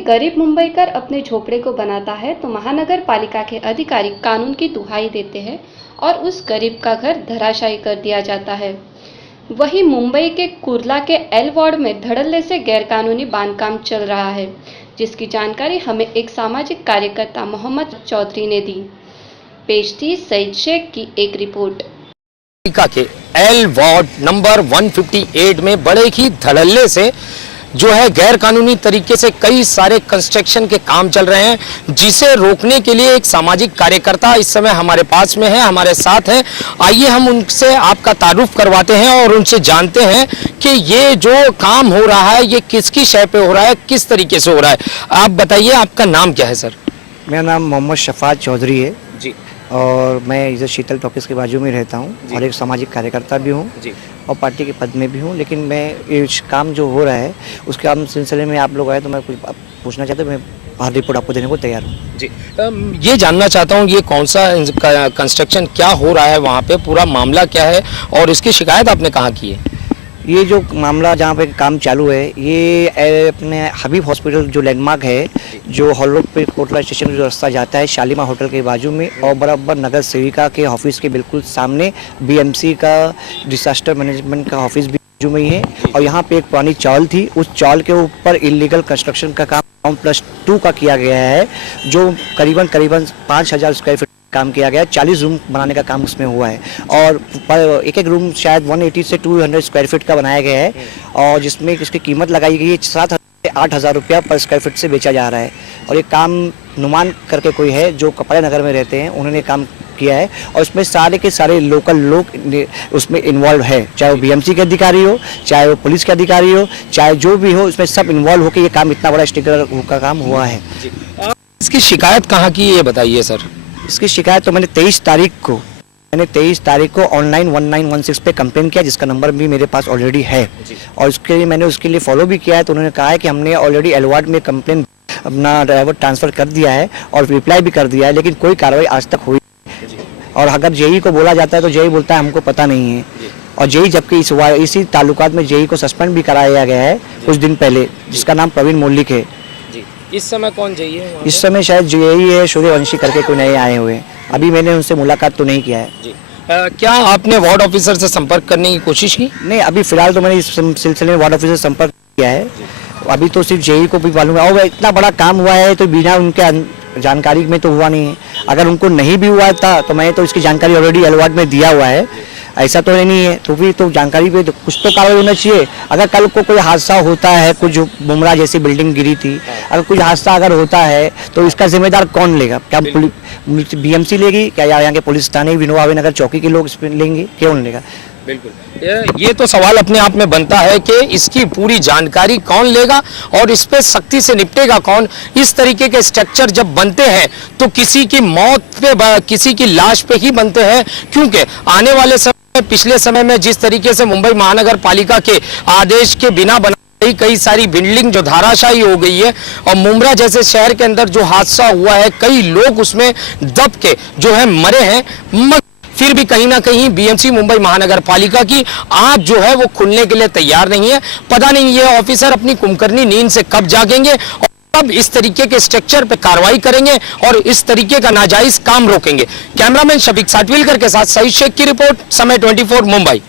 एक गरीब मुंबईकर अपने झोपड़े को बनाता है तो महानगर पालिका के अधिकारी कानून की दुहाई देते हैं और उस गरीब का घर धराशायी कर दिया जाता है। वहीं मुंबई के कुर्ला के एल वार्ड में धड़ल्ले से गैरकानूनी बांधकाम चल रहा है, जिसकी जानकारी हमें एक सामाजिक कार्यकर्ता मोहम्मद चौधरी ने दी। पेश थी सईद शेख की एक रिपोर्ट। पालिका के एल वार्ड नंबर 158 में बड़े ही धड़ल्ले से जो है गैर कानूनी तरीके से कई सारे कंस्ट्रक्शन के काम चल रहे हैं, जिसे रोकने के लिए एक सामाजिक कार्यकर्ता इस समय हमारे पास में है, हमारे साथ हैं। आइए हम उनसे आपका तारुफ करवाते हैं और उनसे जानते हैं कि ये जो काम हो रहा है ये किसकी शय पे हो रहा है, किस तरीके से हो रहा है। आप बताइए, आपका नाम क्या है सर? मेरा नाम मोहम्मद शफात चौधरी है जी, और मैं इधर शीतल टॉकीज के बाजू में रहता हूँ और एक सामाजिक कार्यकर्ता भी हूँ और पार्टी के पद में भी हूँ। लेकिन मैं ये काम जो हो रहा है उसके काम सिलसिले में आप लोग आए तो मैं कुछ पूछना चाहता हूँ। मैं हर रिपोर्ट आपको देने को तैयार हूँ। जी, ये जानना चाहता हूँ ये कौन सा कंस्ट्रक्शन क्या हो रहा है वहाँ पे, पूरा मामला क्या है और इसकी शिकायत आपने कहाँ की है? ये जो मामला जहाँ पे काम चालू है ये अपने हबीब हॉस्पिटल जो लैंडमार्क है, जो हॉल रोड पे कोटला स्टेशन जो रास्ता जाता है शालीमार होटल के बाजू में और बराबर नगर सेविका के ऑफिस के बिल्कुल सामने बीएमसी का डिजास्टर मैनेजमेंट का ऑफिस भी बाजू में ही है। और यहाँ पे एक पुरानी चौल थी, उस चौल के ऊपर इलीगल कंस्ट्रक्शन का काम +2 का किया गया है, जो करीबन 5000 स्क्वायर फीट काम किया गया। 40 रूम बनाने का काम उसमें हुआ है और एक रूम शायद 180 से 200 स्क्वायर फीट का बनाया गया है और जिसमें इसकी कीमत लगाई गई है 7,000 से 8,000 रुपया पर स्क्वायर फीट से बेचा जा रहा है। और ये काम नुमान करके कोई है जो कपड़ा नगर में रहते हैं, उन्होंने काम किया है और उसमें सारे के सारे लोकल लोग उसमें इन्वॉल्व है, चाहे वो बीएमसी के अधिकारी हो, चाहे वो पुलिस के अधिकारी हो, चाहे जो भी हो, उसमें सब इन्वॉल्व होकर ये काम इतना बड़ा स्टिकर का काम हुआ है। इसकी शिकायत कहाँ की ये बताइए सर? इसकी शिकायत तो मैंने 23 तारीख को ऑनलाइन 1916 पे कंप्लेन किया, जिसका नंबर भी मेरे पास ऑलरेडी है और उसके लिए फॉलो भी किया है। तो उन्होंने कहा है कि हमने ऑलरेडी एलवार्ड में कंप्लेन अपना ड्राइवर ट्रांसफ़र कर दिया है और रिप्लाई भी कर दिया है, लेकिन कोई कार्रवाई आज तक हुई। और अगर जेई को बोला जाता है तो जेई बोलता है हमको पता नहीं है। और जेई जबकि इसी ताल्लुकात में जेई को सस्पेंड भी कराया गया है कुछ दिन पहले, जिसका नाम प्रवीण मौलिक है। इस समय कौन चाहिए? इस समय शायद जेई है, सूर्यवंशी करके कोई नए आए हुए हैं। अभी मैंने उनसे मुलाकात तो नहीं किया है। जी। क्या आपने वार्ड ऑफिसर से संपर्क करने की कोशिश की? नहीं, अभी फिलहाल तो मैंने इस सिलसिले में वार्ड ऑफिसर से संपर्क किया है। अभी तो सिर्फ जेई को भी मालूम है और इतना बड़ा काम हुआ है तो बिना उनके जानकारी में तो हुआ नहीं है। अगर उनको नहीं भी हुआ था तो मैं तो इसकी जानकारी ऑलरेडी एलवार्ड में दिया हुआ है, ऐसा तो नहीं है। तो भी तो जानकारी पे तो कुछ तो कार्रवाई होना चाहिए। अगर कल को कोई हादसा होता है, कुछ बुमराह जैसी बिल्डिंग गिरी थी, अगर कुछ हादसा अगर होता है तो इसका जिम्मेदार कौन लेगा? क्या बीएमसी लेगी क्या, या यहाँ के पुलिस थाने विनोबा भावे नगर चौकी के लोग इस पर लेंगे? कौन लेगा? बिल्कुल, ये तो सवाल अपने आप में बनता है कि इसकी पूरी जानकारी कौन लेगा और इस पे सख्ती से निपटेगा कौन। इस तरीके के स्ट्रक्चर जब बनते हैं तो किसी की मौत पे, किसी की लाश पे ही बनते हैं, क्योंकि आने वाले पिछले समय में जिस तरीके से मुंबई महानगर पालिका के आदेश के बिना बनाई कई सारी बिल्डिंग जो धाराशायी हो गई है और मुंब्रा जैसे शहर के अंदर जो हादसा हुआ है, कई लोग उसमें दब के जो है मरे हैं, फिर भी कहीं ना कहीं बीएमसी मुंबई महानगर पालिका की आंख जो है वो खुलने के लिए तैयार नहीं है। पता नहीं ये ऑफिसर अपनी कुंभकर्णी नींद से कब जागेंगे और अब इस तरीके के स्ट्रक्चर पे कार्रवाई करेंगे और इस तरीके का नाजायज काम रोकेंगे। कैमरामैन शफीक साटविलकर के साथ सईद शेख की रिपोर्ट, समय 24 मुंबई।